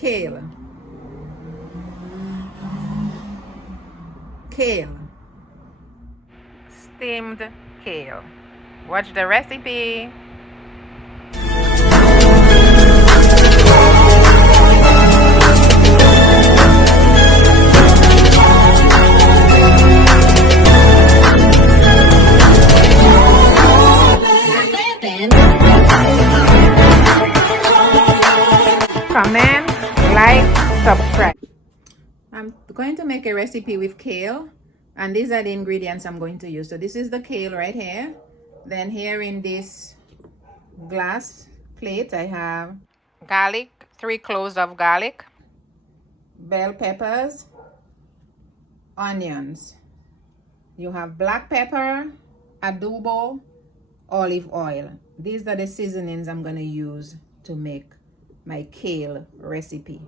Kale. Kale. Steamed kale. Watch the recipe. Comment, like, subscribe. I'm going to make a recipe with kale, and these are the ingredients I'm going to use. So this is the kale right here. Then here in this glass plate I have Garlic, 3 cloves of garlic. bell peppers, onions. You have black pepper, adobo, olive oil. These are the seasonings I'm going to use to make my kale recipe.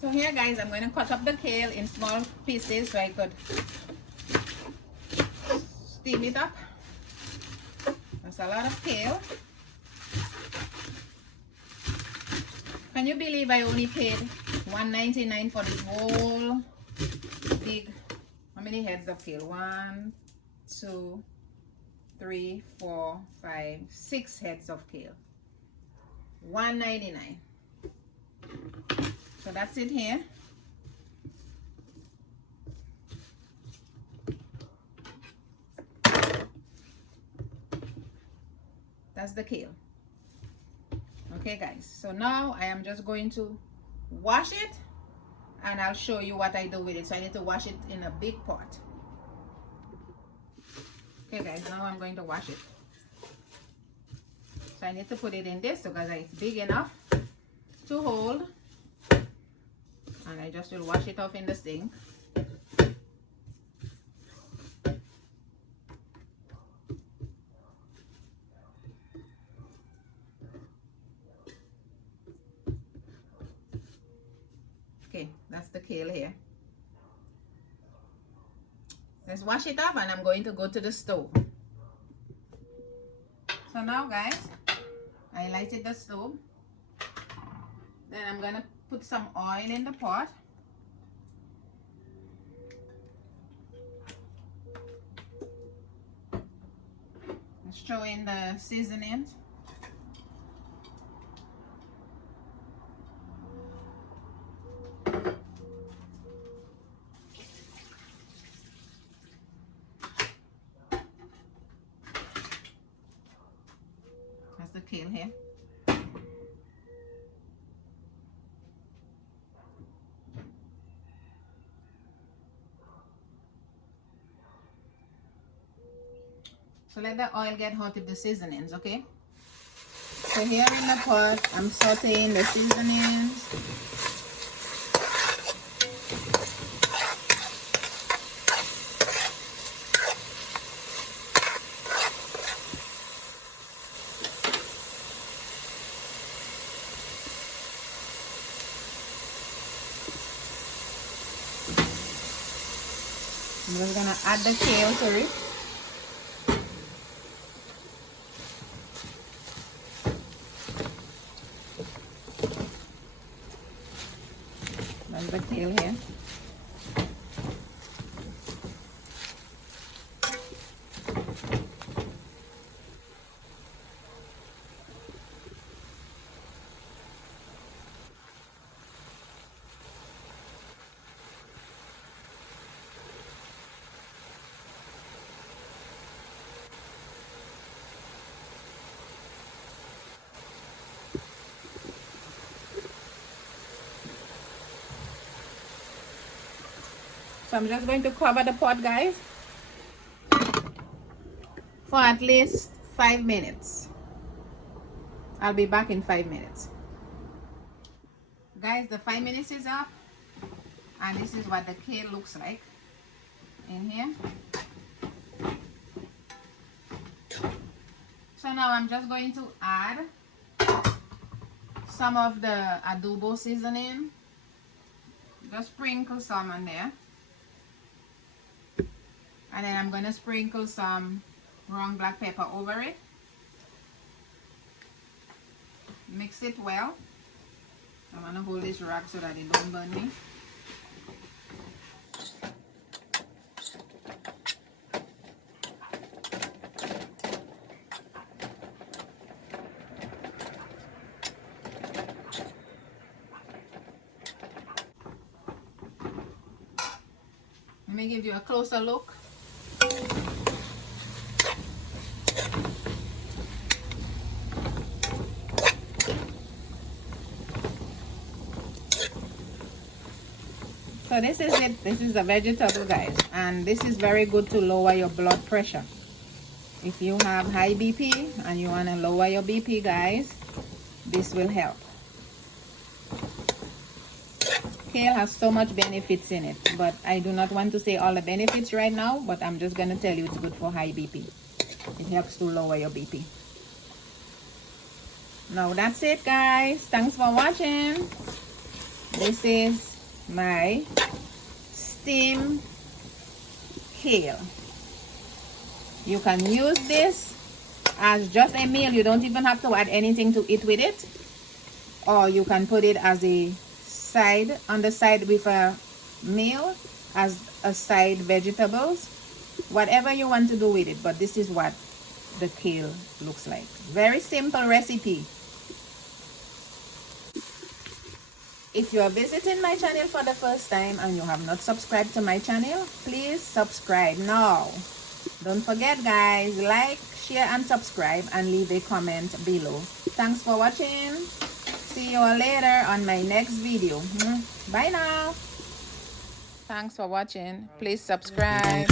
So here guys, I'm going to cut up the kale in small pieces so I could steam it up. That's a lot of kale. Can you believe I only paid $1.99 for this whole big, how many heads of kale? 1, 2, 3, 4, 5, 6 heads of kale. $1.99. So that's it here. That's the kale. Okay guys, so now I am just going to wash it and I'll show you what I do with it. So I need to wash it in a big pot. Okay guys, now I'm going to wash it. So I need to put it in this because it's big enough to hold. And I just will wash it off in the sink. Okay, that's the kale here. Let's wash it off and I'm going to go to the stove. So now guys, I lighted the stove. Then I'm going to put some oil in the pot. Let's throw in the seasonings. That's the kale here. So let the oil get hot with the seasonings, okay? So here in the pot, I'm sauteing the seasonings. I'm just gonna add the kale to it. That's the kale here. So I'm just going to cover the pot, guys, for at least 5 minutes. I'll be back in 5 minutes. Guys, the 5 minutes is up, and this is what the kale looks like in here. So now I'm just going to add some of the adobo seasoning. Just sprinkle some on there. And then I'm going to sprinkle some ground black pepper over it. Mix it well. I'm gonna hold this rack so that it don't burn me. Let me give you a closer look. So this is it. This is a vegetable, guys, and this is very good to lower your blood pressure. If you have high BP and you want to lower your BP, guys, this will help. Kale has so much benefits in it, but I do not want to say all the benefits right now, but I'm just going to tell you it's good for high BP. It helps to lower your BP. Now that's it, guys. Thanks for watching. This is my steam kale. You can use this as just a meal. You don't even have to add anything to eat with it, or you can put it as a side on the side with a meal, as a side vegetables, whatever you want to do with it. But this is what the kale looks like. Very simple recipe. If you are visiting my channel for the first time and you have not subscribed to my channel, please subscribe now. Don't forget, guys, like, share and subscribe, and leave a comment below. Thanks for watching. See you all later on my next video. Bye now. Thanks for watching. Please subscribe.